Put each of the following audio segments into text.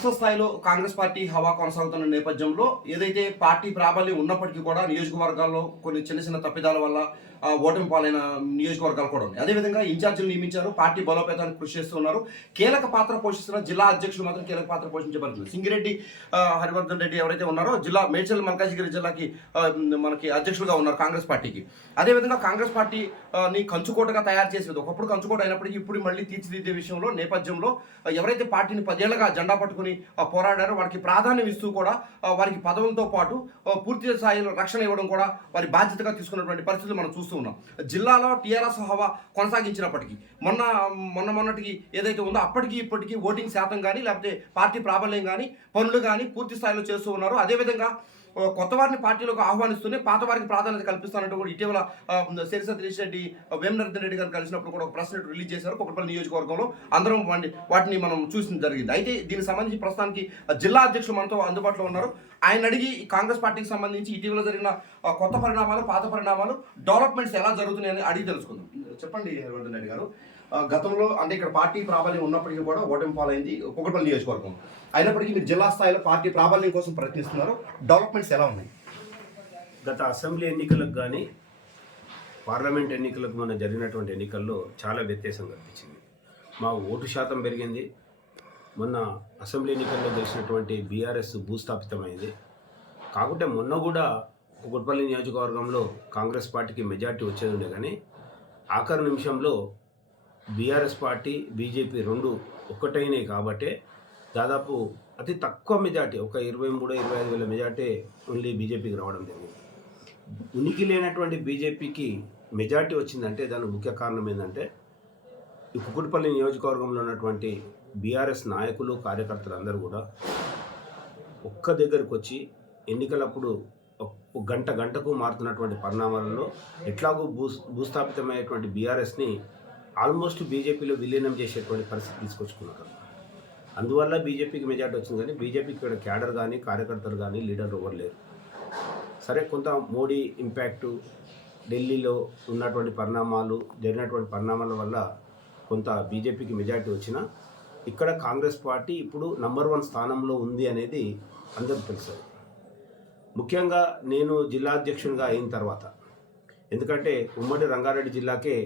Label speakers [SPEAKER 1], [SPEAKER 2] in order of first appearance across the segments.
[SPEAKER 1] రాష్ట్ర స్థాయిలో కాంగ్రెస్ పార్టీ హవా కొనసాగుతున్న నేపథ్యంలో ఏదైతే పార్టీ ప్రాబల్యం ఉన్నప్పటికీ కూడా నియోజకవర్గాల్లో కొన్ని చిన్న చిన్న తప్పిదాల వల్ల ఓటమి పాలైన నియోజకవర్గాలు కూడా ఉన్నాయి. అదేవిధంగా ఇన్ఛార్జీలు నియమించారు పార్టీ బలోపేతానికి కృషి చేస్తున్నారు. కీలక పాత్ర పోషిస్తున్న జిల్లా అధ్యక్షులు మాత్రం కీలక పాత్ర పోషించబడుతుంది సింగిరెడ్డి హరివర్ధన్ రెడ్డి ఎవరైతే ఉన్నారో జిల్లా మేడ్చల్ మల్కాజ్గిరి జిల్లాకి మనకి అధ్యక్షులుగా ఉన్నారు కాంగ్రెస్ పార్టీకి. అదేవిధంగా కాంగ్రెస్ పార్టీ కంచుకోటగా తయారు చేసేది. ఒకప్పుడు కంచుకోట అయినప్పటికీ ఇప్పుడు మళ్ళీ తీర్చిదిద్దే విషయంలో నేపథ్యంలో ఎవరైతే పార్టీని పదేళ్ళుగా జెండా పట్టుకుని పోరాడారో వారికి ప్రాధాన్యం ఇస్తూ కూడా వారికి పదవులతో పాటు పూర్తి స్థాయిలో రక్షణ ఇవ్వడం కూడా వారి బాధ్యతగా తీసుకున్నటువంటి పరిస్థితులు మనం చూస్తూ ఉన్నాం. జిల్లాలో టీఆర్ఎస్ హవా కొనసాగించినప్పటికీ మొన్న మొన్న మొన్నటికి ఏదైతే ఉందో అప్పటికి ఇప్పటికీ ఓటింగ్ శాతం కానీ లేకపోతే పార్టీ ప్రాబల్యం కానీ పనులు కానీ పూర్తి స్థాయిలో చేస్తూ ఉన్నారు. అదేవిధంగా కొత్త వారిని పార్టీలోకి ఆహ్వానిస్తూనే పాత వారికి ప్రాధాన్యత కల్పిస్తానంటూ కూడా ఇటీవల ఆ, సిరి రెడ్డి ఆ, రెడ్డి గారు కలిసినప్పుడు కూడా ఒక ప్రశ్న రిలీజ్ చేశారు. కుక్కపల్లి నియోజకవర్గంలో అందరం వాటిని వాటిని మనం చూసిన జరిగింది. అయితే దీనికి సంబంధించి ప్రస్తుతానికి జిల్లా అధ్యక్షులు మనతో అందుబాటులో ఉన్నారు. ఆయన అడిగి ఈ కాంగ్రెస్ పార్టీకి సంబంధించి ఇటీవల జరిగిన కొత్త పరిణామాలు పాత పరిణామాలు డెవలప్మెంట్స్ ఎలా జరుగుతున్నాయని అడిగి తెలుసుకుందాం. చెప్పండి హరివర్ధన్ రెడ్డి గారు. గతంలో అంటే ఇక్కడ పార్టీ ప్రాబల్యం ఉన్నప్పటికీ కూడా ఓటమి పాలైంది కుక్కపల్లి నియోజకవర్గం. అయినప్పటికీ మీరు జిల్లా స్థాయిలో పార్టీ ప్రాబల్యం కోసం ప్రయత్నిస్తున్నారు. డెవలప్మెంట్స్ ఎలా ఉన్నాయి?
[SPEAKER 2] గత అసెంబ్లీ ఎన్నికలకు కానీ పార్లమెంట్ ఎన్నికలకు మొన్న జరిగినటువంటి ఎన్నికల్లో చాలా వ్యత్యాసం కనిపించింది. మా ఓటు శాతం పెరిగింది. మొన్న అసెంబ్లీ ఎన్నికల్లో గెలిచినటువంటి బీఆర్ఎస్ భూస్థాపితమైంది. కాకుంటే మొన్న కూడా కుకట్పల్లి నియోజకవర్గంలో కాంగ్రెస్ పార్టీకి మెజార్టీ వచ్చేది ఉండే కానీ ఆఖరి నిమిషంలో బీఆర్ఎస్ పార్టీ బీజేపీ రెండు ఒక్కటైనాయి కాబట్టే దాదాపు అతి తక్కువ మెజార్టీ ఒక ఇరవై మూడు ఇరవై ఐదు వేల మెజార్టీ ఓన్లీ బీజేపీకి రావడం జరిగింది. ఉనికి లేనటువంటి బీజేపీకి మెజార్టీ వచ్చిందంటే దానికి ముఖ్య కారణం ఏంటంటే ఈ కుకుట్పల్లి నియోజకవర్గంలో ఉన్నటువంటి బీఆర్ఎస్ నాయకులు కార్యకర్తలు అందరూ కూడా ఒక్క దగ్గరకు వచ్చి ఎన్నికలప్పుడు గంట గంటకు మారుతున్నటువంటి పరిణామాలలో ఎట్లాగూ భూ భూస్థాపితమైనటువంటి బీఆర్ఎస్ని ఆల్మోస్ట్ బీజేపీలో విలీనం చేసేటువంటి పరిస్థితి తీసుకొచ్చుకున్నారు. అందువల్ల బీజేపీకి మెజార్టీ వచ్చింది కానీ బీజేపీకి ఇక్కడ క్యాడర్ కానీ కార్యకర్తలు కానీ లీడర్ ఎవరు లేరు. సరే కొంత మోడీ ఇంపాక్టు ఢిల్లీలో ఉన్నటువంటి పరిణామాలు జరిగినటువంటి పరిణామాల వల్ల కొంత బీజేపీకి మెజార్టీ వచ్చినా ఇక్కడ కాంగ్రెస్ పార్టీ ఇప్పుడు నంబర్ వన్ స్థానంలో ఉంది అనేది అందరికీ తెలుసు. ముఖ్యంగా నేను జిల్లా అధ్యక్షునిగా అయిన తర్వాత ఎందుకంటే ఉమ్మడి రంగారెడ్డి జిల్లాకే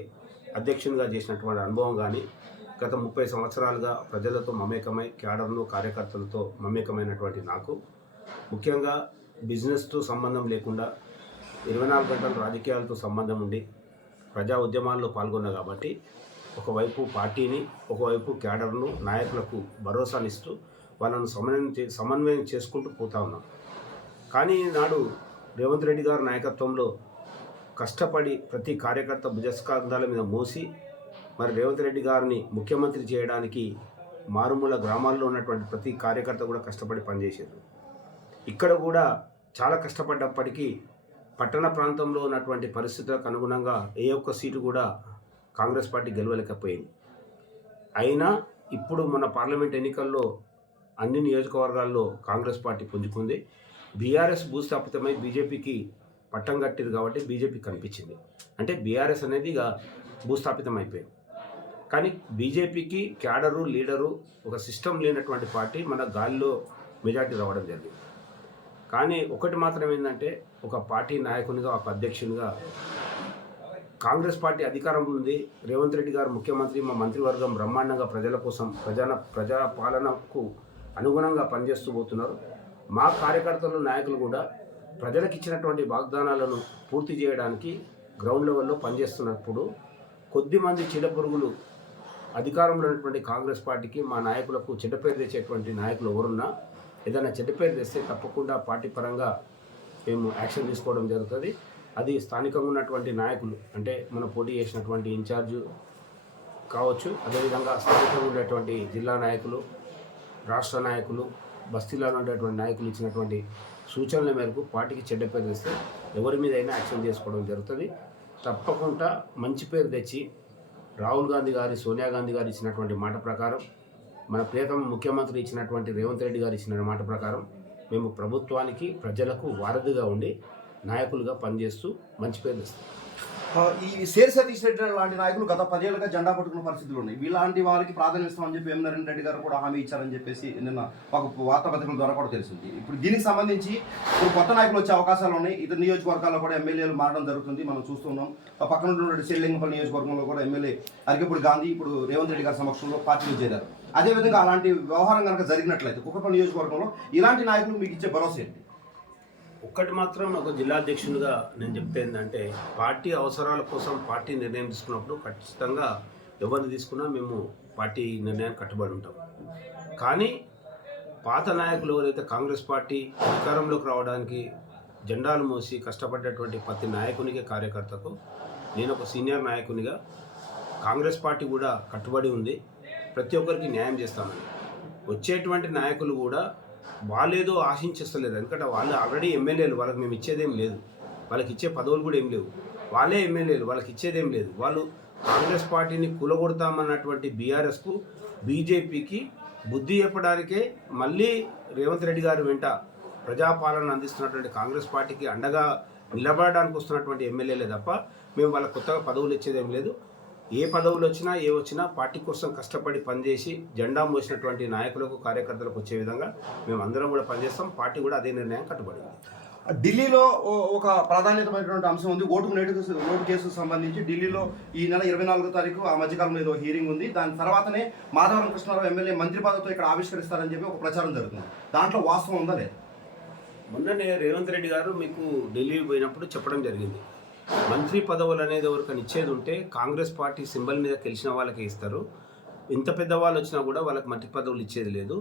[SPEAKER 2] అధ్యక్షునిగా చేసినటువంటి అనుభవం కానీ గత ముప్పై సంవత్సరాలుగా ప్రజలతో మమేకమై క్యాడర్ను కార్యకర్తలతో మమేకమైనటువంటి నాకు ముఖ్యంగా బిజినెస్తో సంబంధం లేకుండా ఇరవై నాలుగు గంటల రాజకీయాలతో సంబంధం ఉండి ప్రజా ఉద్యమాల్లో పాల్గొన్నా కాబట్టి ఒకవైపు పార్టీని ఒకవైపు క్యాడర్ను నాయకులకు భరోసానిస్తూ వాళ్ళను సమన్వయం చే సమన్వయం చేసుకుంటూ పోతా ఉన్నాం. కానీ నాడు రేవంత్ రెడ్డి గారి నాయకత్వంలో కష్టపడి ప్రతి కార్యకర్త భుజస్కంధాల మీద మోసి మరి రేవంత్ రెడ్డి గారిని ముఖ్యమంత్రి చేయడానికి మారుమూల గ్రామాల్లో ఉన్నటువంటి ప్రతి కార్యకర్త కూడా కష్టపడి పనిచేశారు. ఇక్కడ కూడా చాలా కష్టపడ్డప్పటికీ పట్టణ ప్రాంతంలో ఉన్నటువంటి పరిస్థితులకు అనుగుణంగా ఏ ఒక్క సీటు కూడా కాంగ్రెస్ పార్టీ గెలవలేకపోయింది. అయినా ఇప్పుడు మన పార్లమెంట్ ఎన్నికల్లో అన్ని నియోజకవర్గాల్లో కాంగ్రెస్ పార్టీ పుంజుకుంది. బీఆర్ఎస్ భూస్థాపితమై బీజేపీకి పట్టం కట్టింది కాబట్టి బీజేపీ కనిపించింది. అంటే బీఆర్ఎస్ అనేది ఇక భూస్థాపితం అయిపోయింది కానీ బీజేపీకి క్యాడరు లీడరు ఒక సిస్టమ్ లేనటువంటి పార్టీ మన గాలిలో మెజార్టీ రావడం జరిగింది. కానీ ఒకటి మాత్రం ఏంటంటే ఒక పార్టీ నాయకునిగా ఒక అధ్యక్షునిగా కాంగ్రెస్ పార్టీ అధికారం ఉంది. రేవంత్ రెడ్డి గారు ముఖ్యమంత్రి మా మంత్రివర్గం బ్రహ్మాండంగా ప్రజల కోసం ప్రజా ప్రజా పాలనకు అనుగుణంగా పనిచేస్తూ పోతున్నారు. మా కార్యకర్తలు నాయకులు కూడా ప్రజలకు ఇచ్చినటువంటి వాగ్దానాలను పూర్తి చేయడానికి గ్రౌండ్ లెవెల్లో పనిచేస్తున్నప్పుడు కొద్దిమంది చిడపురుగులు అధికారంలో ఉన్నటువంటి కాంగ్రెస్ పార్టీకి మా నాయకులకు చెడ్డ పేరు తెచ్చేటువంటి నాయకులు ఎవరున్నా ఏదైనా చెడ్డ పేరు తెస్తే తప్పకుండా పార్టీ పరంగా మేము యాక్షన్ తీసుకోవడం జరుగుతుంది. అది స్థానికంగా ఉన్నటువంటి నాయకులు అంటే మనం పోటీ చేసినటువంటి ఇన్ఛార్జు కావచ్చు అదేవిధంగా స్థానికంగా ఉండేటువంటి జిల్లా నాయకులు రాష్ట్ర నాయకులు బస్తీలో ఉన్నటువంటి నాయకులు ఇచ్చినటువంటి సూచనల మేరకు పార్టీకి చెడ్డ పేరు తెస్తే ఎవరి మీద అయినా యాక్షన్ చేసుకోవడం జరుగుతుంది. తప్పకుండా మంచి పేరు తెచ్చి రాహుల్ గాంధీ గారి సోనియా గాంధీ గారు ఇచ్చినటువంటి మాట ప్రకారం మన ప్రియతమ ముఖ్యమంత్రి ఇచ్చినటువంటి రేవంత్ రెడ్డి గారు ఇచ్చిన మాట ప్రకారం మేము ప్రభుత్వానికి ప్రజలకు వారధిగా ఉండి నాయకులుగా పనిచేస్తూ మంచి పేరు తెస్తాం.
[SPEAKER 1] ఈ శేర్ సతీష్ రెడ్డి లాంటి నాయకులు గత పదేళ్ళుగా జెండా పట్టుకున్న పరిస్థితులు ఉన్నాయి. వీళ్ళంటి వారికి ప్రాధాన్యత ఇస్తామని చెప్పి ఎం రెడ్డి గారు కూడా హామీ ఇచ్చారని చెప్పేసి నిన్న ఒక వార్తాపత్రికల ద్వారా కూడా తెలిసింది ఇప్పుడు దీనికి సంబంధించి ఇప్పుడు కొత్త నాయకులు వచ్చే అవకాశాలు ఉన్నాయి. ఇతర నియోజకవర్గాల్లో కూడా ఎమ్మెల్యేలు మారడం జరుగుతుంది. మనం చూస్తున్నాం. పక్కన ఉన్నటువంటి శ్రీలింగపల్లి నియోజకవర్గంలో కూడా ఎమ్మెల్యే అరికపూడి గాంధీ ఇప్పుడు రేవంత్ రెడ్డి గారి సమక్షంలో పార్టీలో చేరారు. అదేవిధంగా అలాంటి వ్యవహారం కనుక జరిగినట్లయితే కుక్కపల్లి నియోజకవర్గంలో ఇలాంటి నాయకులు మీకు ఇచ్చే భరోసా ఏంటి?
[SPEAKER 2] ఒక్కటి మాత్రం ఒక జిల్లా అధ్యక్షునిగా నేను చెప్తే ఏంటంటే పార్టీ అవసరాల కోసం పార్టీ నిర్ణయం తీసుకున్నప్పుడు ఖచ్చితంగా ఎవరిని తీసుకున్నా మేము పార్టీ నిర్ణయానికి కట్టుబడి ఉంటాం. కానీ పాత నాయకులు ఎవరైతే కాంగ్రెస్ పార్టీ అధికారంలోకి రావడానికి జెండాలు మోసి కష్టపడ్డటువంటి ప్రతి నాయకునికి కార్యకర్తకు నేను ఒక సీనియర్ నాయకునిగా కాంగ్రెస్ పార్టీ కూడా కట్టుబడి ఉంది. ప్రతి ఒక్కరికి న్యాయం చేస్తామని. వచ్చేటువంటి నాయకులు కూడా వాళ్ళేదో ఆశించేస్తలేరు. ఎందుకంటే వాళ్ళు ఆల్రెడీ ఎమ్మెల్యేలు. వాళ్ళకి మేము ఇచ్చేదేం లేదు. వాళ్ళకి ఇచ్చే పదవులు కూడా ఏం లేవు. వాళ్ళే ఎమ్మెల్యేలు. వాళ్ళకి ఇచ్చేదేం లేదు. వాళ్ళు కాంగ్రెస్ పార్టీని కూలగొడతామన్నటువంటి బీఆర్ఎస్కు బీజేపీకి బుద్ధి చెప్పడానికే మళ్ళీ రేవంత్ రెడ్డి గారు వెంట ప్రజాపాలన అందిస్తున్నటువంటి కాంగ్రెస్ పార్టీకి అండగా నిలబడడానికి వస్తున్నటువంటి ఎమ్మెల్యేలే తప్ప మేము వాళ్ళ కొత్తగా పదవులు ఇచ్చేదేం లేదు. ఏ పదవులు వచ్చినా ఏ వచ్చినా పార్టీ కోసం కష్టపడి పనిచేసి జెండా మోసినటువంటి నాయకులకు కార్యకర్తలకు వచ్చే విధంగా మేము అందరం కూడా పనిచేస్తాం. పార్టీ కూడా అదే నిర్ణయం కట్టుబడింది.
[SPEAKER 1] ఢిల్లీలో ఒక ప్రాధాన్యతమైనటువంటి అంశం ఉంది. ఓటుకు నేటు ఓటు కేసుకు సంబంధించి ఢిల్లీలో ఈ నెల ఇరవై నాలుగో తారీఖు ఆ మధ్యకాలంలో ఏదో హీరింగ్ ఉంది. దాని తర్వాతనే మాధవరం కృష్ణారావు ఎమ్మెల్యే మంత్రి పదవితో ఇక్కడ ఆవిష్కరిస్తారని చెప్పి ఒక ప్రచారం జరుగుతుంది. దాంట్లో వాస్తవం ఉందా లేదా?
[SPEAKER 2] మొన్ననే రేవంత్ రెడ్డి గారు మీకు ఢిల్లీ పోయినప్పుడు చెప్పడం జరిగింది. మంత్రి పదవులు అనేది ఎవరికైనా ఇచ్చేది ఉంటే కాంగ్రెస్ పార్టీ సింబల్ మీద గెలిచిన వాళ్ళకే ఇస్తారు. ఇంత పెద్దవాళ్ళు వచ్చినా కూడా వాళ్ళకి మంత్రి పదవులు ఇచ్చేది లేదు.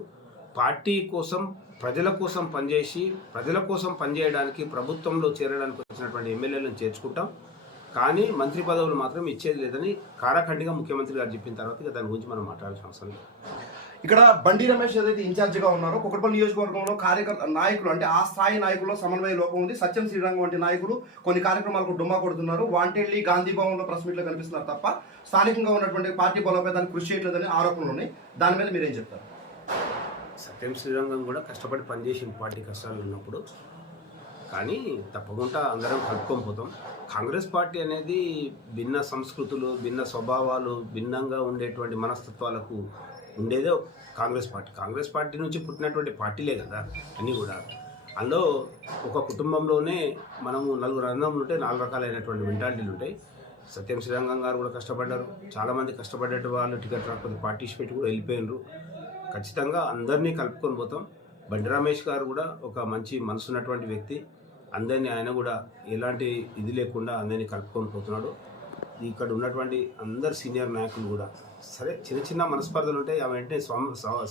[SPEAKER 2] పార్టీ కోసం ప్రజల కోసం పనిచేసి ప్రజల కోసం పనిచేయడానికి ప్రభుత్వంలో చేరడానికి వచ్చినటువంటి ఎమ్మెల్యేలను చేర్చుకుంటాం. కానీ మంత్రి పదవులు మాత్రం ఇచ్చేది లేదని కారాఖండిగా ముఖ్యమంత్రి గారు చెప్పిన తర్వాత ఇక దాని గురించి మనం మాట్లాడాల్సిన అవసరం లేదు.
[SPEAKER 1] ఇక్కడ బండి రమేష్ ఏదైతే ఇన్ఛార్జిగా ఉన్నారో కుకట్పల్లి నియోజకవర్గంలో కార్యకర్త నాయకులు అంటే ఆ స్థాయి నాయకుల్లో సమన్వయ లోపం ఉంది. సత్యం శ్రీరంగం వంటి నాయకులు కొన్ని కార్యక్రమాలకు డుమ్మా కొడుతున్నారు. వాంటెళ్ళి గాంధీ భవన్లో ప్రెస్ మీట్లో కనిపిస్తున్నారు తప్ప స్థానికంగా ఉన్నటువంటి పార్టీ బలోపేతానికి కృషి చేయట్లేదని ఆరోపణలు ఉన్నాయి. దాని మీద మీరేం చెప్తారు?
[SPEAKER 2] సత్యం శ్రీరంగం కూడా కష్టపడి పనిచేసిన పార్టీ కష్టాలు ఉన్నప్పుడు కానీ తప్పకుండా అందరం కలుపుకొని పోతాం. కాంగ్రెస్ పార్టీ అనేది భిన్న సంస్కృతులు భిన్న స్వభావాలు భిన్నంగా ఉండేటువంటి మనస్తత్వాలకు ఉండేదే కాంగ్రెస్ పార్టీ. కాంగ్రెస్ పార్టీ నుంచి పుట్టినటువంటి పార్టీలే కదా అన్నీ కూడా. అందులో ఒక కుటుంబంలోనే మనము నలుగురు అన్నం ఉంటే నాలుగు రకాలైనటువంటి మెంటాలిటీలు ఉంటాయి. సత్యం శ్రీరంగం గారు కూడా కష్టపడ్డారు. చాలామంది కష్టపడ్డట్టు వాళ్ళు టికెట్ రాకపోతే పార్టిసిపేట్ కూడా వెళ్ళిపోయినరు. ఖచ్చితంగా అందరినీ కలుపుకొని పోతాం. బండి రమేష్ గారు కూడా ఒక మంచి మనసు ఉన్నటువంటి వ్యక్తి. అందరినీ ఆయన కూడా ఎలాంటి ఇది లేకుండా అందరినీ కలుపుకొని పోతున్నాడు. ఇక్కడ ఉన్నటువంటి అందరు సీనియర్ నాయకులు కూడా. సరే చిన్న చిన్న మనస్పర్ధలు ఉంటాయి అవి వెంటనే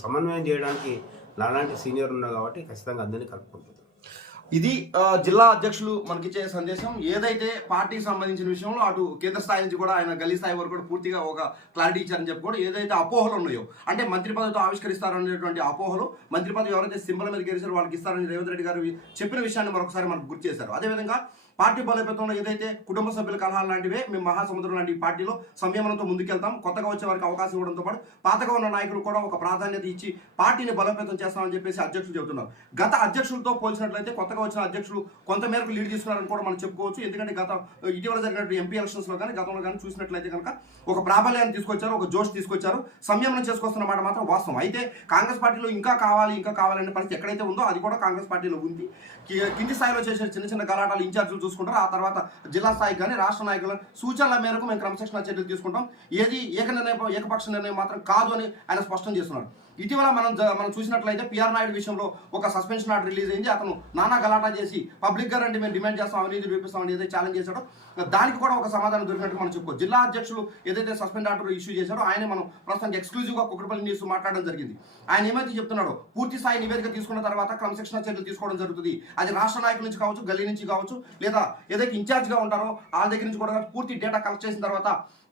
[SPEAKER 2] సమన్వయం చేయడానికి నాలాంటి సీనియర్ ఉన్నా కాబట్టి ఖచ్చితంగా అందరినీ కలుపుకుంటుంది
[SPEAKER 1] ఇది జిల్లా అధ్యక్షులు మనకిచ్చే సందేశం. ఏదైతే పార్టీకి సంబంధించిన విషయంలో అటు కేంద్ర స్థాయి నుంచి కూడా ఆయన గల్లీ స్థాయి వరకు కూడా పూర్తిగా ఒక క్లారిటీ ఇచ్చారని చెప్పి కూడా ఏదైతే అపోహలు ఉన్నాయో అంటే మంత్రి పదవితో ఆవిష్కరిస్తారనేటువంటి అపోహలు మంత్రి పదవి ఎవరైతే సింబల్ మీద గెలిచారో వాళ్ళకి ఇస్తారని రేవంత్ రెడ్డి గారు చెప్పిన విషయాన్ని మరొకసారి మనకు గుర్తు చేశారు. అదేవిధంగా పార్టీ బలోపేతంలో ఏదైతే కుటుంబ సభ్యుల కలహాలు లాంటివే మేము మహాసముద్రం లాంటి పార్టీలో సంయమనంతో ముందుకెళ్తాం. కొత్తగా వచ్చే వారికి అవకాశం ఇవ్వడంతో పాటు పాతగా ఉన్న నాయకులు కూడా ఒక ప్రాధాన్యత ఇచ్చి పార్టీని బలోపేతం చేస్తామని చెప్పేసి అధ్యక్షులు చెబుతున్నారు. గత అధ్యక్షులతో పోల్చినట్లయితే కొత్తగా వచ్చిన అధ్యక్షులు కొంత మేరకు లీడ్ చేస్తున్నారని కూడా మనం చెప్పుకోవచ్చు. ఎందుకంటే గత ఇటీవల జరిగినటువంటి ఎంపీ ఎలక్షన్స్లో కానీ గతంలో కానీ చూసినట్లయితే కనుక ఒక ప్రాబల్యాన్ని తీసుకొచ్చారు ఒక జోష్ తీసుకొచ్చారు. సంయమనం చేసుకొస్తున్న మాట మాత్రం వాస్తవం. అయితే కాంగ్రెస్ పార్టీలో ఇంకా కావాలి ఇంకా కావాలనే పరిస్థితి ఎక్కడైతే ఉందో అది కూడా కాంగ్రెస్ పార్టీలో ఉంది. కింది స్థాయిలో చేసే చిన్న చిన్న గలాటాలు ఇన్ఛార్జీలు చూసుకుంటారు. ఆ తర్వాత జిల్లా స్థాయికి కానీ రాష్ట్ర నాయకుల సూచనల మేరకు మేము క్రమశిక్షణ చర్యలు తీసుకుంటాం. ఏది ఏక నిర్ణయం ఏకపక్ష నిర్ణయం మాత్రం కాదు అని ఆయన స్పష్టం చేస్తున్నారు. ఇటీవల మనం మనం చూసినట్లయితే పిఆర్ నాయుడు విషయంలో ఒక సస్పెన్షన్ ఆర్డర్ రిలీజ్ అయింది. అతను నానా గలాటా చేసి పబ్లిక్గా రండి మేము డిమాండ్ చేస్తాం అవినీతి చూపిస్తామని ఏదైతే ఛాలెంజ్ చేశాడో. దానికి కూడా ఒక సమాధానం దొరికినట్టు మనం చెప్పుకో జిల్లా అధ్యక్షులు ఏదైతే సస్పెండ్ ఆర్డర్ ఇష్యూ చేశారో ఆయన మనం ప్రస్తుతానికి ఎక్స్క్లూజివ్గా కుక్కడపల్లి న్యూస్ మాట్లాడడం జరిగింది. ఆయన ఏమైతే చెప్తున్నాడో పూర్తి స్థాయి నివేదిక తీసుకున్న తర్వాత క్రమశిక్షణ చర్యలు తీసుకోవడం జరుగుతుంది. అది రాష్ట్ర నాయకుల నుంచి కావచ్చు గల్లీ నుంచి కావచ్చు లేదా ఏదైతే ఇన్ఛార్జ్గా ఉంటారో వాళ్ళ దగ్గర నుంచి కూడా పూర్తి డేటా కలెక్ట్ చేసిన తర్వాత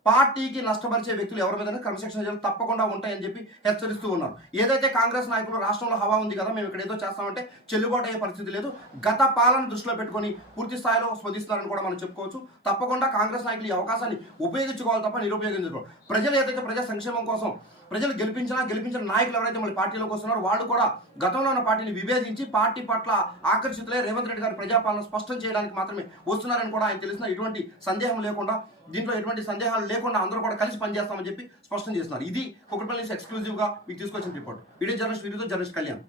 [SPEAKER 1] పార్టీకి నష్టపరిచే వ్యక్తులు ఎవరి మీద క్రమశిక్షణ చర్యలు తప్పకుండా ఉంటాయని చెప్పి హెచ్చరిస్తూ ఉన్నారు. ఏదైతే కాంగ్రెస్ నాయకులు రాష్ట్రంలో హవా ఉంది కదా మేము ఇక్కడ ఏదో చేస్తామంటే చెల్లుబాటు అయ్యే పరిస్థితి లేదు. గత పాలన దృష్టిలో పెట్టుకొని పూర్తి స్థాయిలో స్పందిస్తున్నారని కూడా మనం చెప్పుకోవచ్చు. తప్పకుండా కాంగ్రెస్ నాయకులు ఈ అవకాశాన్ని ఉపయోగించుకోవాలి తప్ప నిరుపయోగించుకోవాలి ప్రజలు ఏదైతే ప్రజా సంక్షేమం కోసం ప్రజలు గెలిపించినా గెలిపించిన నాయకులు ఎవరైతే మళ్ళీ పార్టీలోకి వస్తున్నారో వాళ్ళు కూడా గతంలో ఉన్న పార్టీని విభేదించి పార్టీ పట్ల ఆకర్షితులే రేవంత్ రెడ్డి గారి ప్రజాపాలన స్పష్టం చేయడానికి మాత్రమే వస్తున్నారని కూడా ఆయన తెలిసిన ఎటువంటి సందేహం లేకుండా దీంట్లో ఎటువంటి సందేహాలు లేకుండా అందరూ కూడా కలిసి పనిచేస్తామని చెప్పి స్పష్టం చేస్తున్నారు. ఇది కుకట్పల్లి నుంచి ఎక్స్క్లూజివ్గా మీకు తీసుకొచ్చిన రిపోర్ట్ వీడియో జర్నలిస్ట్ వీడియోతో జర్నలిస్ట్ కళ్యాణ్.